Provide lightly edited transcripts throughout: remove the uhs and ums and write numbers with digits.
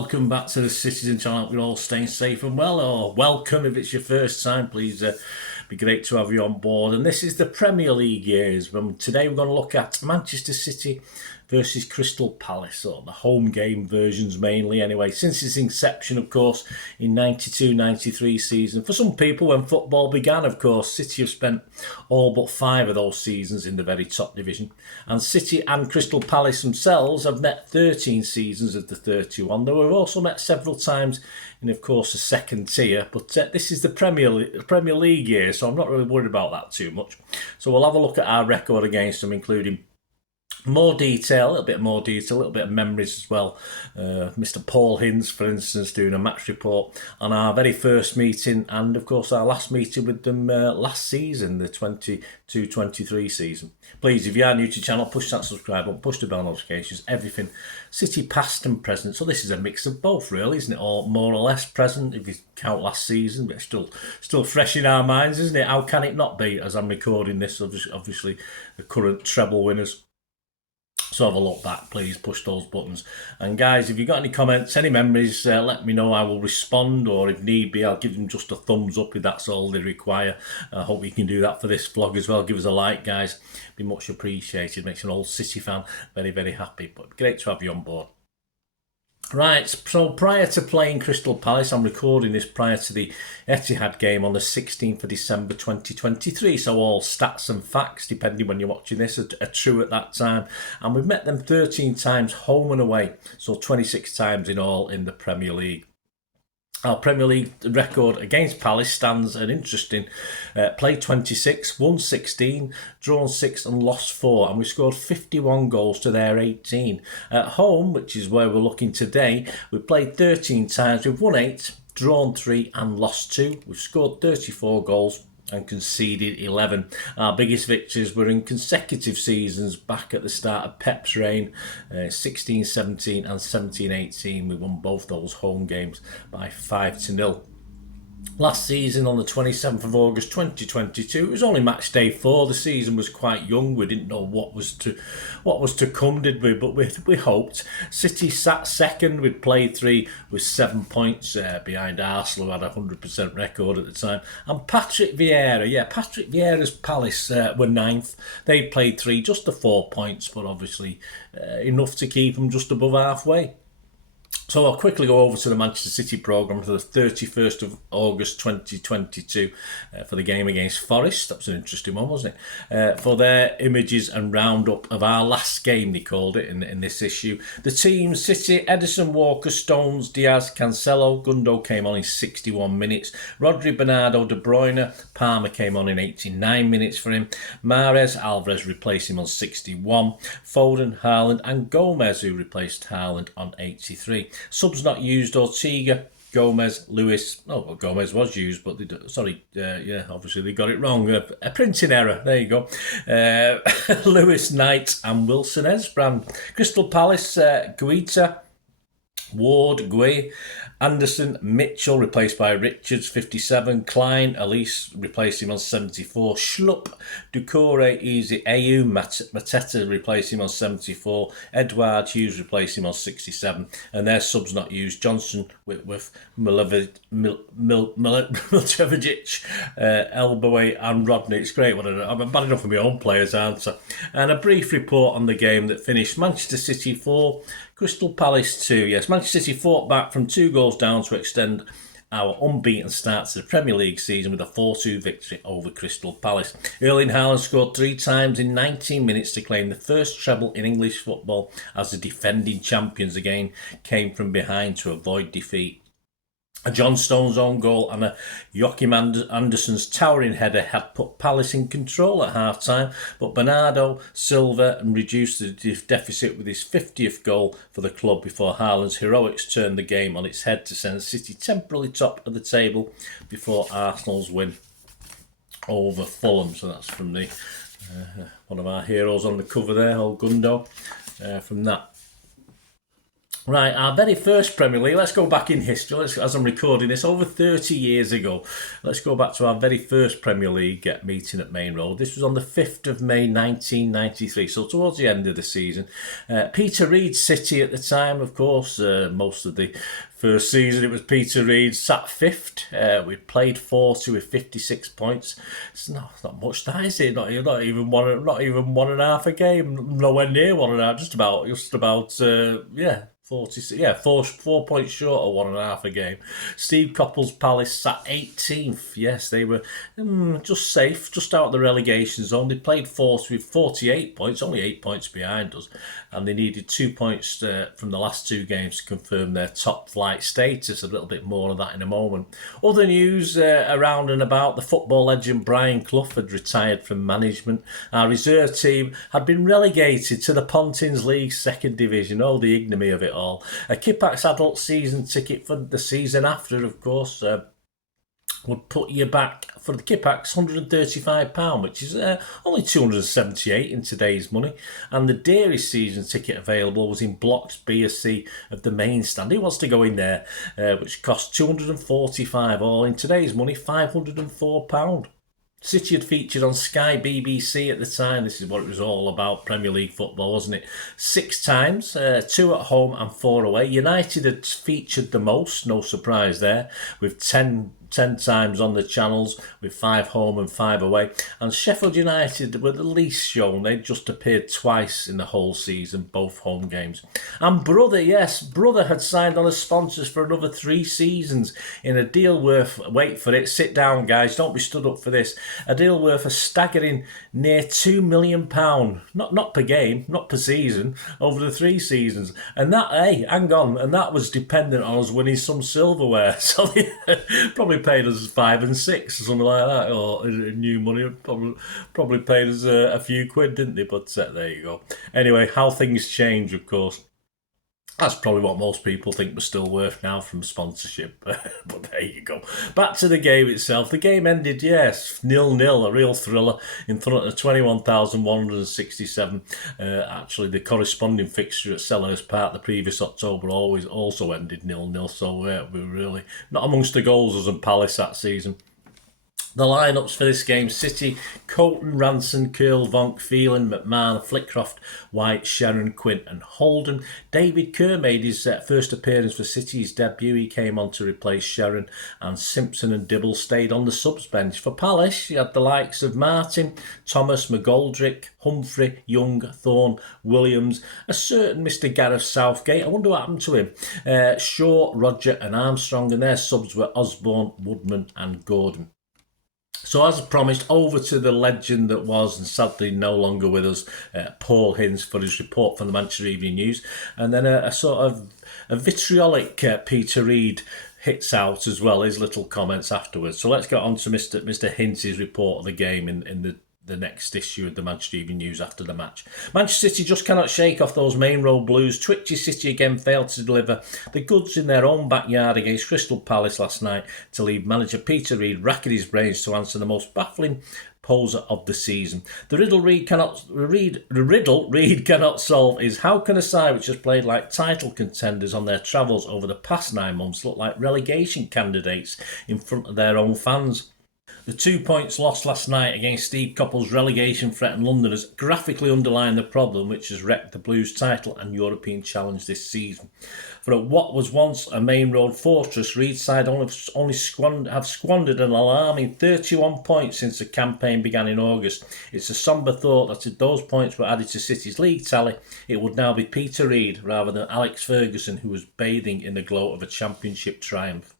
welcome back to the Citizen channel. We're all staying safe and well, or welcome if it's your first time. Please be great to have you on board. And this is the Premier League years. Today we're going to look at Manchester City versus Crystal Palace, or the home game versions mainly anyway, since its inception, of course, in 92-93 season. For some people, when football began, of course, City have spent all but 5 of those seasons in the very top division. And City and Crystal Palace themselves have met 13 seasons of the 31, though we've also met several times in, of course, the second tier. But this is the Premier League year, so I'm not really worried about that too much. So we'll have a look at our record against them, including more detail, a little bit more detail, a little bit of memories as well. Mr. Paul Hinds, for instance, doing a match report on our very first meeting and, of course, our last meeting with them last season, the 22-23 season. Please, if you are new to the channel, push that subscribe button, push the bell notifications, everything City past and present. So this is a mix of both, really, isn't it? Or more or less present, if you count last season, but it's still fresh in our minds, isn't it? How can it not be, as I'm recording this, obviously, the current treble winners. So have a look back, please, push those buttons. And guys, if you've got any comments, any memories, let me know. I will respond, or if need be, I'll give them just a thumbs up if that's all they require. I hope you can do that for this vlog as well. Give us a like, guys. Be much appreciated. Makes an old City fan very, very happy. But great to have you on board. Right, so prior to playing Crystal Palace, I'm recording this prior to the Etihad game on the 16th of December 2023, so all stats and facts, depending when you're watching this, are true at that time. And we've met them 13 times home and away, so 26 times in all in the Premier League. Our Premier League record against Palace stands an interesting played 26, won 16, drawn 6 and lost 4, and we scored 51 goals to their 18. At home, which is where we're looking today, we played 13 times, we've won 8, drawn 3 and lost 2. We've scored 34 goals and conceded 11. Our biggest victories were in consecutive seasons back at the start of Pep's reign, 16-17 and 17-18. We won both those home games by 5-0. Last season, on the 27th of August 2022, it was only match day 4. The season was quite young. We didn't know what was to come, did we? But we hoped. City sat second. We'd played 3 with 7 points behind Arsenal, who had a 100% record at the time. And Patrick Vieira's Palace were 9th. They played 3, just the 4 points, but obviously enough to keep them just above halfway. So I'll quickly go over to the Manchester City programme for the 31st of August 2022 for the game against Forest. That was an interesting one, wasn't it? For their images and roundup of our last game, they called it in this issue. The team: City, Edison, Walker, Stones, Diaz, Cancelo. Gundo came on in 61 minutes. Rodri, Bernardo, De Bruyne. Palmer came on in 89 minutes for him. Mahrez, Alvarez replaced him on 61. Foden, Haaland and Gomez, who replaced Haaland on 83. Subs not used: Ortega, Gomez, Lewis. Oh, well, Gomez was used, but obviously they got it wrong. A printing error. There you go. Lewis, Knight and Wilson Esbrand. Crystal Palace: Guita, Ward, Guay, Anderson, Mitchell replaced by Richards, 57. Klein, Elise replaced him on 74. Schlupp, Doucouré, Easy, Ayew, Mateta replaced him on 74. Edouard Hughes replaced him on 67. And their subs not used: Johnson, Whitworth, Milcevic, Elboway and Rodney. It's great. I'm bad enough for my own players, aren't I? And a brief report on the game that finished: Manchester City 4, Crystal Palace 2. Yes, Manchester City fought back from 2 goals down to extend our unbeaten start to the Premier League season with a 4-2 victory over Crystal Palace. Erling Haaland scored 3 times in 19 minutes to claim the first treble in English football, as the defending champions again came from behind to avoid defeat. A John Stones own goal and a Joachim Anderson's towering header had put Palace in control at half-time, but Bernardo Silva reduced the deficit with his 50th goal for the club before Haaland's heroics turned the game on its head to send City temporarily top of the table before Arsenal's win over Fulham. So that's from the one of our heroes on the cover there, old Gundo, from that. Right, our very first Premier League, let's go back in history, as I'm recording this, over 30 years ago. Let's go back to our very first Premier League meeting at Main Road. This was on the 5th of May 1993, so towards the end of the season. Peter Reid City at the time, of course, most of the first season it was Peter Reid, sat 5th. We played 40 with 56 points. It's not much, that is it? Not even one and a half a game, nowhere near one and a half, just about 4 points short of 1.5 a game. Steve Coppell's Palace sat 18th. Yes, they were just safe, just out of the relegation zone. They played 40 with 48 points, only 8 points behind us, and they needed 2 points from the last 2 games to confirm their top flight status. A little bit more of that in a moment. Other news around and about: the football legend Brian Clough had retired from management. Our reserve team had been relegated to the Pontins League Second Division. Oh, the ignominy of it all. A Kippax adult season ticket for the season after, of course, would put you back for the Kippax £135, which is only £278 in today's money. And the dearest season ticket available was in blocks B or C of the main stand. Who wants to go in there? Which cost £245, or in today's money £504. City had featured on Sky BBC at the time. This is what it was all about, Premier League football, wasn't it? 6 times, 2 at home and 4 away. United had featured the most, no surprise there, with 10 times on the channels, with 5 home and 5 away. And Sheffield United were the least shown. They'd just appeared twice in the whole season, both home games. And Brother had signed on as sponsors for another 3 seasons in a deal worth, wait for it, sit down guys, don't be stood up for this, a deal worth a staggering near £2 million, not per game, not per season, over the 3 seasons. And that, hang on, and that was dependent on us winning some silverware. So they probably paid us 5 and 6 or something like that, or new money. Probably paid us a few quid, didn't they? But there you go. Anyway, how things change, of course. That's probably what most people think we're still worth now from sponsorship. But there you go. Back to the game itself. The game ended, yes, 0-0, a real thriller in front of 21,167. Actually, the corresponding fixture at Selhurst Park the previous October also ended 0-0. So we're really not amongst the goals as in Palace that season. The lineups for this game: City, Creighton, Ranson, Curl, Vonk, Phelan, McMahon, Flitcroft, White, Sharon, Quint and Holden. David Kerr made his first appearance for City's debut. He came on to replace Sharon, and Simpson and Dibble stayed on the subs bench. For Palace, you had the likes of Martin, Thomas, McGoldrick, Humphrey, Young, Thorne, Williams, a certain Mr. Gareth Southgate. I wonder what happened to him. Shaw, Roger and Armstrong, and their subs were Osborne, Woodman and Gordon. So as promised, over to the legend that was, and sadly no longer with us, Paul Hinds, for his report from the Manchester Evening News. And then a sort of a vitriolic Peter Reid hits out as well, his little comments afterwards. So let's get on to Mr. Hinds' report of the game in the next issue of the Manchester Evening News after the match. Manchester City just cannot shake off those Main Road blues. Twitchy City again failed to deliver the goods in their own backyard against Crystal Palace last night, to leave manager Peter Reid racking his brains to answer the most baffling poser of the season. The riddle Reid cannot solve is: how can a side which has played like title contenders on their travels over the past 9 months look like relegation candidates in front of their own fans? The 2 points lost last night against Steve Coppell's relegation-threatened Londoners graphically underline the problem which has wrecked the Blues' title and European challenge this season. For at what was once a Main Road fortress, Reid's side only squandered an alarming 31 points since the campaign began in August. It's a sombre thought that if those points were added to City's league tally, it would now be Peter Reid rather than Alex Ferguson who was bathing in the glow of a championship triumph.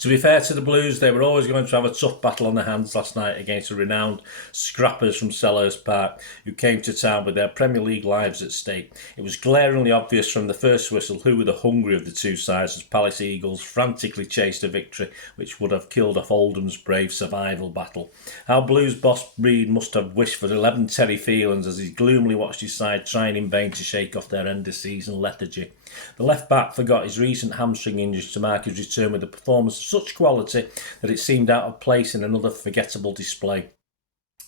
To be fair to the Blues, they were always going to have a tough battle on their hands last night against the renowned scrappers from Selhurst Park, who came to town with their Premier League lives at stake. It was glaringly obvious from the first whistle who were the hungry of the two sides as Palace Eagles frantically chased a victory which would have killed off Oldham's brave survival battle. How Blues boss Reid must have wished for 11 Terry feelings as he gloomily watched his side trying in vain to shake off their end-of-season lethargy. The left-back forgot his recent hamstring injury to mark his return with a performance of such quality that it seemed out of place in another forgettable display.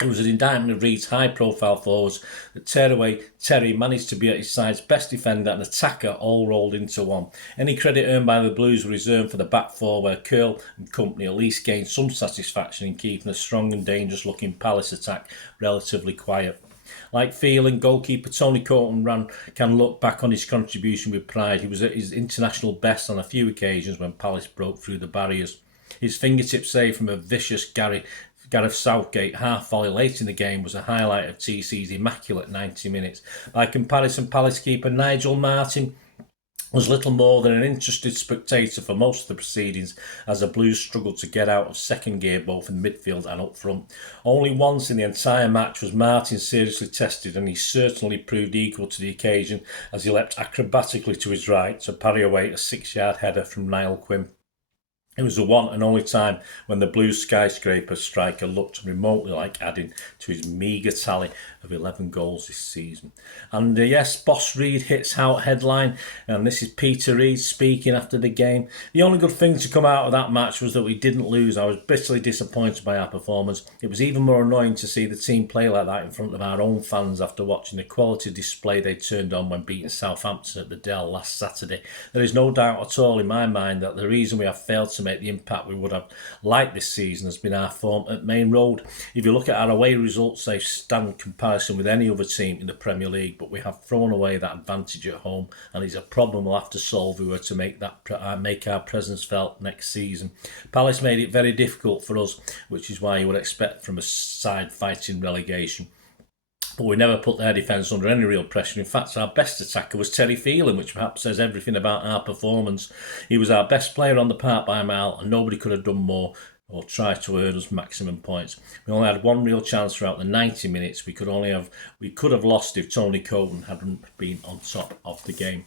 It was an indictment of Reed's high-profile forwards that Terry managed to be at his side's best defender and attacker all rolled into one. Any credit earned by the Blues were reserved for the back four, where Curl and company at least gained some satisfaction in keeping a strong and dangerous-looking Palace attack relatively quiet. Like Phelan, goalkeeper Tony Creighton can look back on his contribution with pride. He was at his international best on a few occasions when Palace broke through the barriers. His fingertip save from a vicious Gareth Southgate half volley late in the game was a highlight of TC's immaculate 90 minutes. By comparison, Palace keeper Nigel Martin was little more than an interested spectator for most of the proceedings as the Blues struggled to get out of second gear both in midfield and up front. Only once in the entire match was Martin seriously tested, and he certainly proved equal to the occasion as he leapt acrobatically to his right to parry away a 6-yard header from Niall Quinn. It was the one and only time when the Blues skyscraper striker looked remotely like adding to his meagre tally of 11 goals this season. And yes, Boss Reed hits out headline, and this is Peter Reed speaking after the game. The only good thing to come out of that match was that we didn't lose. I was bitterly disappointed by our performance. It was even more annoying to see the team play like that in front of our own fans after watching the quality display they turned on when beating Southampton at the Dell last Saturday. There is no doubt at all in my mind that the reason we have failed to make the impact we would have liked this season has been our form at Main Road. If you look at our away results, they stand in comparison with any other team in the Premier League, but we have thrown away that advantage at home, and it's a problem we'll have to solve if we were to make our presence felt next season. Palace made it very difficult for us, which is why you would expect from a side fighting relegation. But we never put their defence under any real pressure. In fact, our best attacker was Terry Phelan, which perhaps says everything about our performance. He was our best player on the park by a mile, and nobody could have done more or tried to earn us maximum points. We only had one real chance throughout the 90 minutes. We could have lost if Tony Creighton hadn't been on top of the game.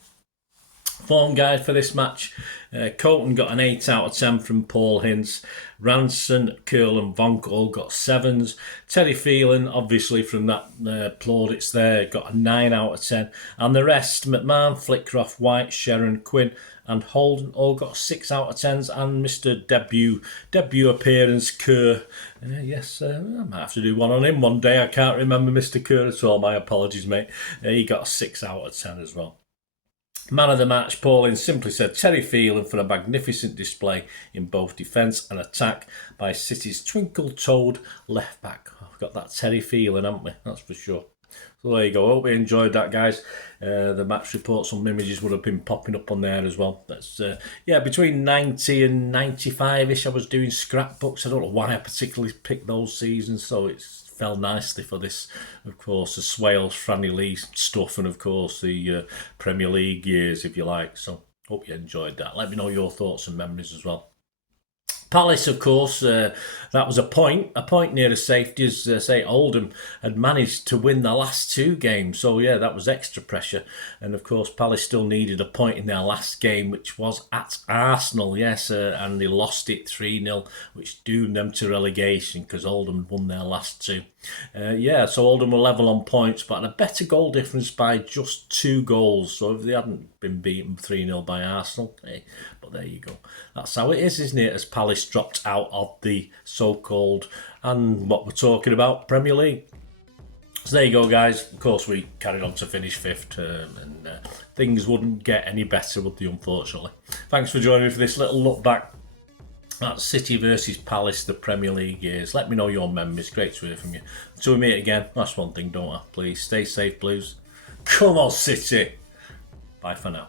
Form guide for this match. Creighton got an 8 out of 10 from Paul Hintz. Ranson, Curl and Vonk all got 7s. Terry Phelan, obviously from that plaudits there, got a 9 out of 10. And the rest, McMahon, Flickcroft, White, Sharon, Quinn and Holden all got 6 out of 10s. And Mr. debut appearance, Kerr. Yes, I might have to do one on him one day. I can't remember Mr. Kerr at all. My apologies, mate. He got a 6 out of 10 as well. Man of the match, Paulin simply said Terry Phelan for a magnificent display in both defence and attack by City's twinkle-toed left-back. We've got that Terry Phelan, haven't we? That's for sure. So there you go. Hope you enjoyed that, guys. The match report, some images would have been popping up on there as well. That's between 90 and 95-ish I was doing scrapbooks. I don't know why I particularly picked those seasons, so it's fell nicely for this, of course, the Swales, Franny Lee stuff, and of course the Premier League years, if you like. So hope you enjoyed that. Let me know your thoughts and memories as well. Palace, of course, that was a point near a safety, as say Oldham had managed to win the last 2 games. So yeah, that was extra pressure. And of course, Palace still needed a point in their last game, which was at Arsenal, yes, and they lost it 3-0, which doomed them to relegation because Oldham won their last 2. So Oldham were level on points, but had a better goal difference by just 2 goals. So if they hadn't been beaten 3-0 by Arsenal, but there you go. That's how it is, isn't it? As Palace dropped out of the so-called, and what we're talking about, Premier League. So there you go, guys. Of course, we carried on to finish 5th, and things wouldn't get any better, would they, unfortunately. Thanks for joining me for this little look back at City versus Palace, the Premier League years. Let me know your memories. Great to hear from you. Until we meet again, that's one thing, don't I? Please stay safe, Blues. Come on, City. Bye for now.